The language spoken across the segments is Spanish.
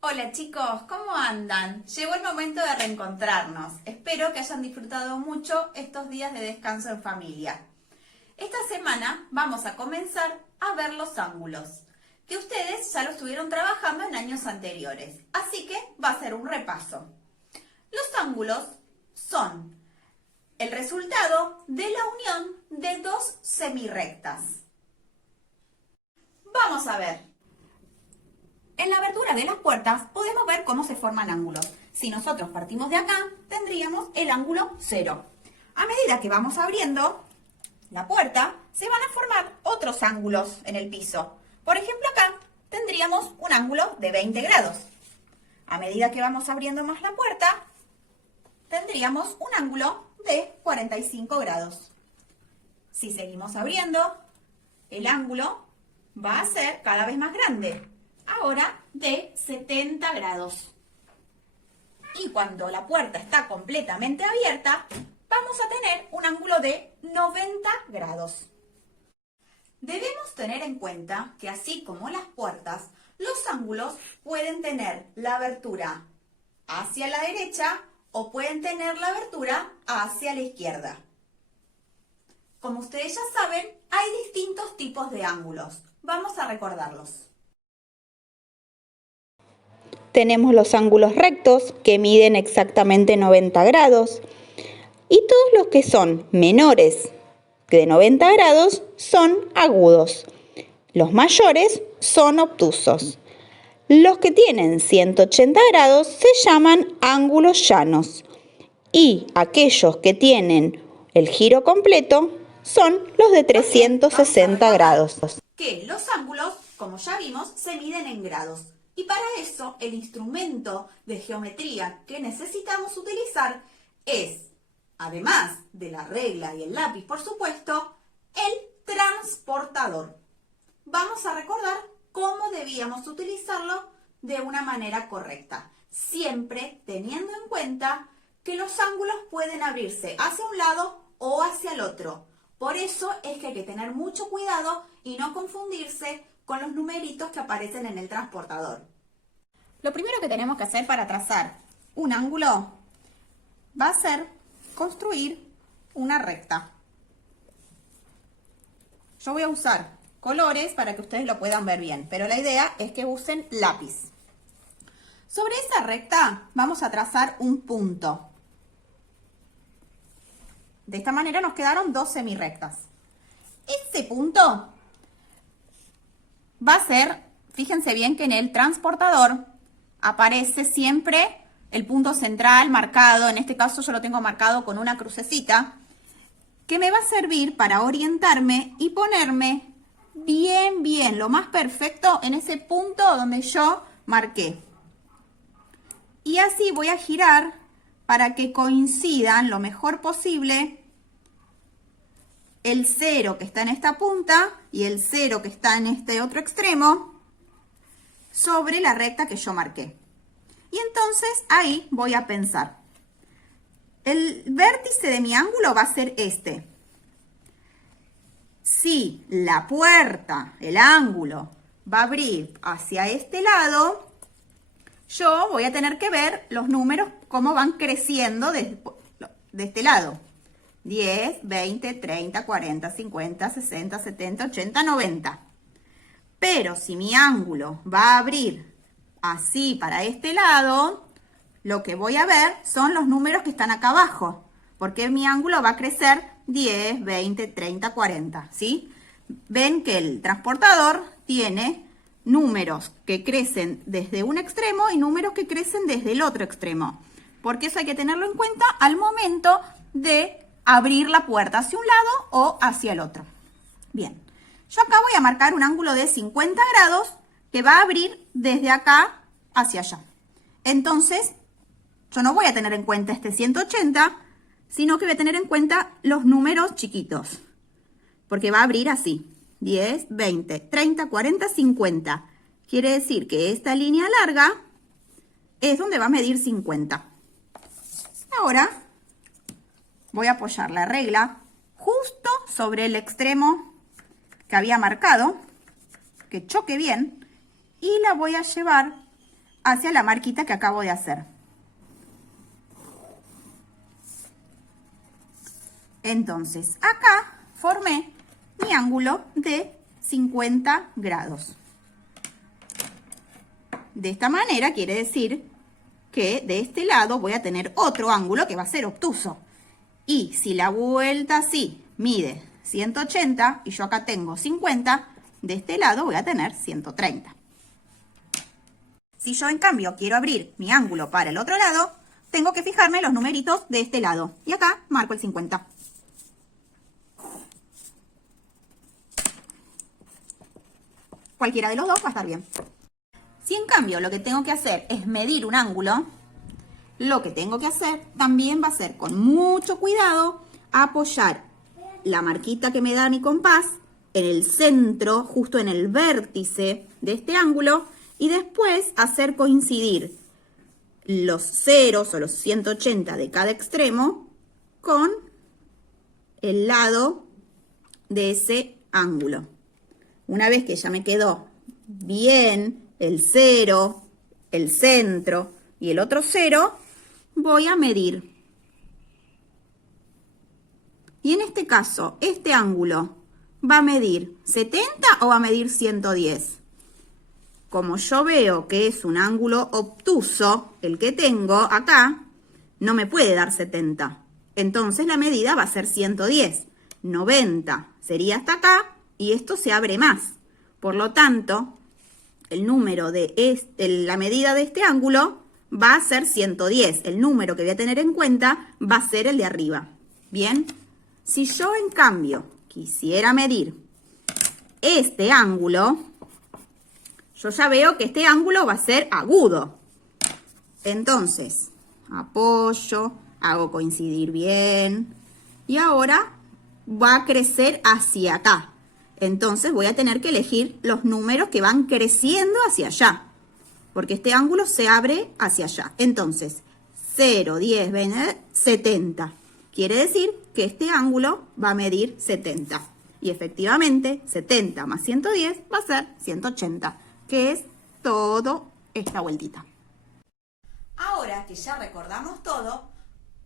Hola chicos, ¿cómo andan? Llegó el momento de reencontrarnos. Espero que hayan disfrutado mucho estos días de descanso en familia. Esta semana vamos a comenzar a ver los ángulos, que ustedes ya lo estuvieron trabajando en años anteriores, así que va a ser un repaso. Los ángulos son el resultado de la unión de dos semirrectas. Vamos a ver. En la abertura de las puertas podemos ver cómo se forman ángulos. Si nosotros partimos de acá, tendríamos el ángulo 0. A medida que vamos abriendo la puerta, se van a formar otros ángulos en el piso. Por ejemplo, acá tendríamos un ángulo de 20 grados. A medida que vamos abriendo más la puerta, tendríamos un ángulo de 45 grados. Si seguimos abriendo, el ángulo va a ser cada vez más grande. Ahora de 70 grados. Y cuando la puerta está completamente abierta, vamos a tener un ángulo de 90 grados. Debemos tener en cuenta que así como las puertas, los ángulos pueden tener la abertura hacia la derecha o pueden tener la abertura hacia la izquierda. Como ustedes ya saben, hay distintos tipos de ángulos. Vamos a recordarlos. Tenemos los ángulos rectos que miden exactamente 90 grados y todos los que son menores de 90 grados son agudos. Los mayores son obtusos. Los que tienen 180 grados se llaman ángulos llanos y aquellos que tienen el giro completo son los de 360 grados. Que los ángulos, como ya vimos, se miden en grados. Y para eso, el instrumento de geometría que necesitamos utilizar es, además de la regla y el lápiz, por supuesto, el transportador. Vamos a recordar cómo debíamos utilizarlo de una manera correcta, siempre teniendo en cuenta que los ángulos pueden abrirse hacia un lado o hacia el otro. Por eso es que hay que tener mucho cuidado y no confundirse con los numeritos que aparecen en el transportador. Lo primero que tenemos que hacer para trazar un ángulo va a ser construir una recta. Yo voy a usar colores para que ustedes lo puedan ver bien, pero la idea es que usen lápiz. Sobre esa recta vamos a trazar un punto. De esta manera nos quedaron dos semirrectas. Ese punto va a ser, fíjense bien que en el transportador aparece siempre el punto central marcado, en este caso yo lo tengo marcado con una crucecita, que me va a servir para orientarme y ponerme bien, lo más perfecto en ese punto donde yo marqué. Y así voy a girar para que coincidan lo mejor posible el 0 que está en esta punta y el 0 que está en este otro extremo sobre la recta que yo marqué. Y entonces ahí voy a pensar. El vértice de mi ángulo va a ser este. Si la puerta, el ángulo, va a abrir hacia este lado, yo voy a tener que ver los números cómo van creciendo de este lado. 10, 20, 30, 40, 50, 60, 70, 80, 90. Pero si mi ángulo va a abrir así para este lado, lo que voy a ver son los números que están acá abajo, porque mi ángulo va a crecer 10, 20, 30, 40, ¿sí? Ven que el transportador tiene números que crecen desde un extremo y números que crecen desde el otro extremo, porque eso hay que tenerlo en cuenta al momento de abrir la puerta hacia un lado o hacia el otro. Bien, yo acá voy a marcar un ángulo de 50 grados que va a abrir desde acá hacia allá. Entonces, yo no voy a tener en cuenta este 180, sino que voy a tener en cuenta los números chiquitos, porque va a abrir así, 10, 20, 30, 40, 50. Quiere decir que esta línea larga es donde va a medir 50. Ahora voy a apoyar la regla justo sobre el extremo que había marcado, que choque bien, y la voy a llevar hacia la marquita que acabo de hacer. Entonces, acá formé mi ángulo de 50 grados. De esta manera quiere decir que de este lado voy a tener otro ángulo que va a ser obtuso. Y si la vuelta así mide 180 y yo acá tengo 50, de este lado voy a tener 130. Si yo en cambio quiero abrir mi ángulo para el otro lado, tengo que fijarme los numeritos de este lado. Y acá marco el 50. Cualquiera de los dos va a estar bien. Si en cambio lo que tengo que hacer es medir un ángulo, lo que tengo que hacer también va a ser con mucho cuidado apoyar la marquita que me da mi compás en el centro, justo en el vértice de este ángulo, y después hacer coincidir los ceros o los 180 de cada extremo con el lado de ese ángulo. Una vez que ya me quedó bien el 0, el centro y el otro 0, voy a medir. Y en este caso, este ángulo va a medir 70 o va a medir 110. Como yo veo que es un ángulo obtuso, el que tengo acá, no me puede dar 70. Entonces la medida va a ser 110. 90 sería hasta acá y esto se abre más. Por lo tanto, el número de la medida de este ángulo va a ser 110. El número que voy a tener en cuenta va a ser el de arriba. Bien, si yo en cambio quisiera medir este ángulo, yo ya veo que este ángulo va a ser agudo. Entonces, apoyo, hago coincidir bien y ahora va a crecer hacia acá. Entonces voy a tener que elegir los números que van creciendo hacia allá, porque este ángulo se abre hacia allá. Entonces, 0, 10, 20, 70. Quiere decir que este ángulo va a medir 70. Y efectivamente, 70 más 110 va a ser 180, que es todo esta vueltita. Ahora que ya recordamos todo,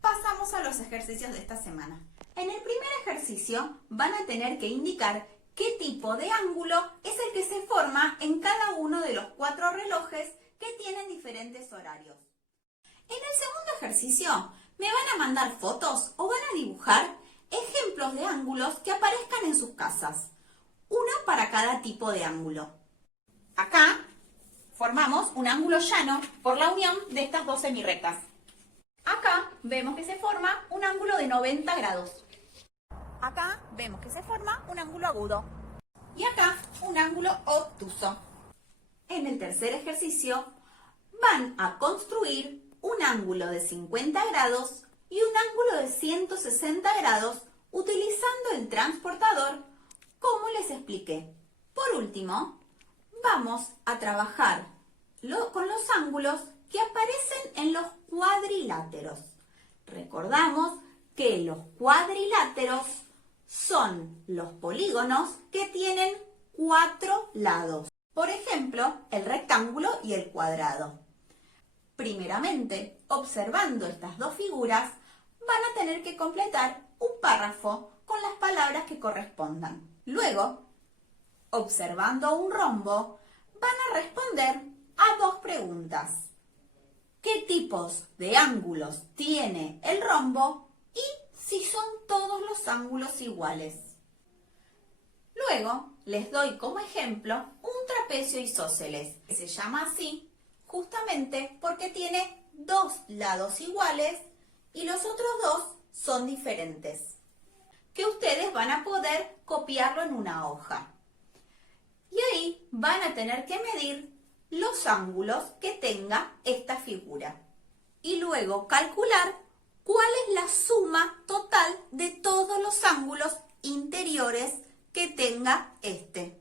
pasamos a los ejercicios de esta semana. En el primer ejercicio van a tener que indicar qué tipo de ángulo es el que se forma en cada uno de los 4 relojes que tienen diferentes horarios. En el segundo ejercicio me van a mandar fotos o van a dibujar ejemplos de ángulos que aparezcan en sus casas. Uno para cada tipo de ángulo. Acá formamos un ángulo llano por la unión de estas dos semirrectas. Acá vemos que se forma un ángulo de 90 grados. Acá vemos que se forma un ángulo agudo. Y acá un ángulo obtuso. En el tercer ejercicio van a construir un ángulo de 50 grados y un ángulo de 160 grados utilizando el transportador, como les expliqué. Por último, vamos a trabajar con los ángulos que aparecen en los cuadriláteros. Recordamos que los cuadriláteros son los polígonos que tienen 4 lados. Por ejemplo, el rectángulo y el cuadrado. Primeramente, observando estas dos figuras, van a tener que completar un párrafo con las palabras que correspondan. Luego, observando un rombo, van a responder a 2 preguntas. ¿Qué tipos de ángulos tiene el rombo? Y si son todos los ángulos iguales. Luego, les doy como ejemplo un trapecio isósceles, que se llama así justamente porque tiene 2 lados iguales y los otros 2 son diferentes, que ustedes van a poder copiarlo en una hoja. Y ahí van a tener que medir los ángulos que tenga esta figura y luego calcular cuál es la suma total de todos los ángulos interiores que tenga este.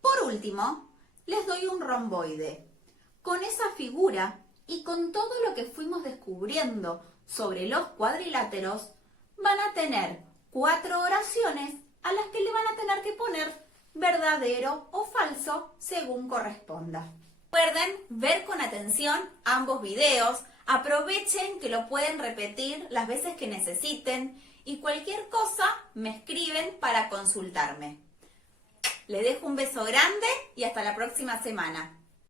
Por último, les doy un romboide. Con esa figura y con todo lo que fuimos descubriendo sobre los cuadriláteros, van a tener 4 oraciones a las que le van a tener que poner verdadero o falso según corresponda. Recuerden ver con atención ambos videos, aprovechen que lo pueden repetir las veces que necesiten y cualquier cosa me escriben para consultarme. Les dejo un beso grande y hasta la próxima semana.